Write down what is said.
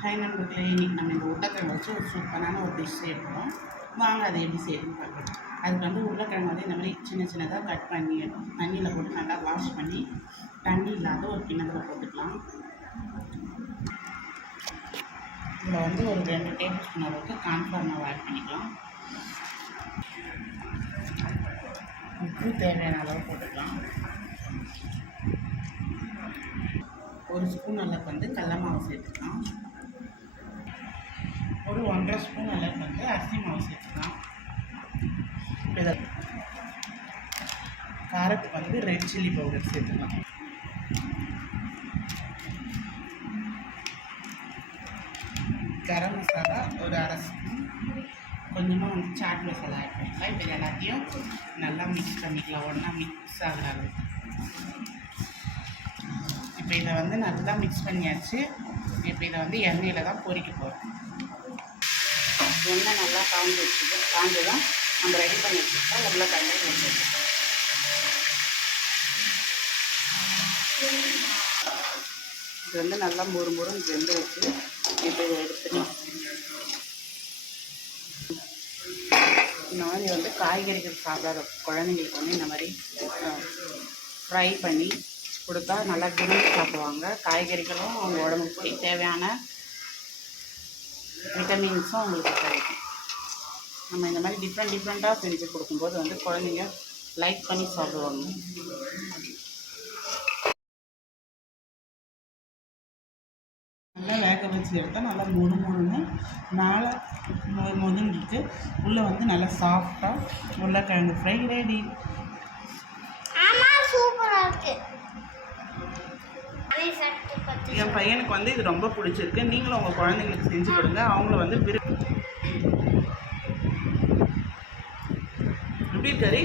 Hi நண்பர்களே, இன்றைக்கி நம்ம இந்த உருளைக்கிழங்கு வச்சு ஒரு சூப்பரான ஒரு டிஷ் செய்ய போகிறோம். வாங்க அதை எப்படி செய்யணும்னு பார்க்கலாம். அதுக்கு வந்து உருளைக்கிழங்கு வந்து இந்த மாதிரி சின்ன சின்னதாக கட் பண்ணி தண்ணியில் போட்டு நல்லா வாஷ் பண்ணி தண்ணி இல்லாத ஒரு கிண்ணத்தில் போட்டுக்கலாம். இதில் வந்து ஒரு 2 டேபிள் ஸ்பூன் அளவுக்கு கார்ன்ஃப்ளவர் மாவு ஆட் பண்ணிக்கலாம். உப்பு தேவையான அளவு போட்டுக்கலாம். 1 ஸ்பூன் அளவுக்கு வந்து கடல மாவு சேர்த்துக்கலாம். ஒரு 1.5 ஸ்பூன் அளவுக்கு வந்து அரிசி மாவு சேர்த்துக்கலாம். இதை காரத்துக்கு வந்து ரெட் சில்லி பவுடர் சேர்த்துக்கலாம். கரம் மசாலா ஒரு 1/2 ஸ்பூன், கொஞ்சமாக வந்து சாட் மசாலா ஆட் பண்ணிக்கலாம். இப்போ எல்லாத்தையும் நல்லா மிக்ஸ் பண்ணிக்கலாம், ஒன்றா மிக்ஸ் ஆகலாம். இப்போ இதை வந்து நல்லா மிக்ஸ் பண்ணியாச்சு. இப்போ இதை வந்து எண்ணெயில் தான் பொரிக்க போகிறோம். எண்ணெய் நல்லா காஞ்சு தான் நம்ம ரெடி பண்ணி வச்சுருக்கோம். உருளைக்கிழங்கு வச்சுருக்கோம். இது வந்து நல்லா முறுமுறுன்னு வெந்து வச்சு இப்போ இதை எடுத்துக்கலாம். இந்த மாதிரி வந்து காய்கறிகள் சாப்பிடாத குழந்தைங்களுக்கு வந்து இந்த மாதிரி ஃப்ரை பண்ணி கொடுத்தா நல்லா விரும்பி சாப்பிடுவாங்க. காய்கறிகளும் அவங்க உடம்புக்கு தேவையான விட்டமின்ஸும் அவங்களுக்கு கிடைக்கும். நம்ம இந்த மாதிரி டிஃப்ரெண்ட்டாக செஞ்சு கொடுக்கும்போது வந்து குழந்தைங்க லைக் பண்ணி சாப்பிடுவாங்க. நல்லா வேக வச்சு எடுத்தால் நல்லா முறுமுறுன்னு மேலே முதுங்கிட்டு உள்ளே வந்து நல்லா சாஃப்டாக உருளைக்கிழங்கு ஃப்ரை ரெடி. என் பையனுக்கு வந்து இது ரொம்ப பிடிச்சிருக்கு. நீங்களும் உங்கள் குழந்தைங்களுக்கு செஞ்சு கொடுங்க. அவங்கள வந்து எப்படி இருக்காரு?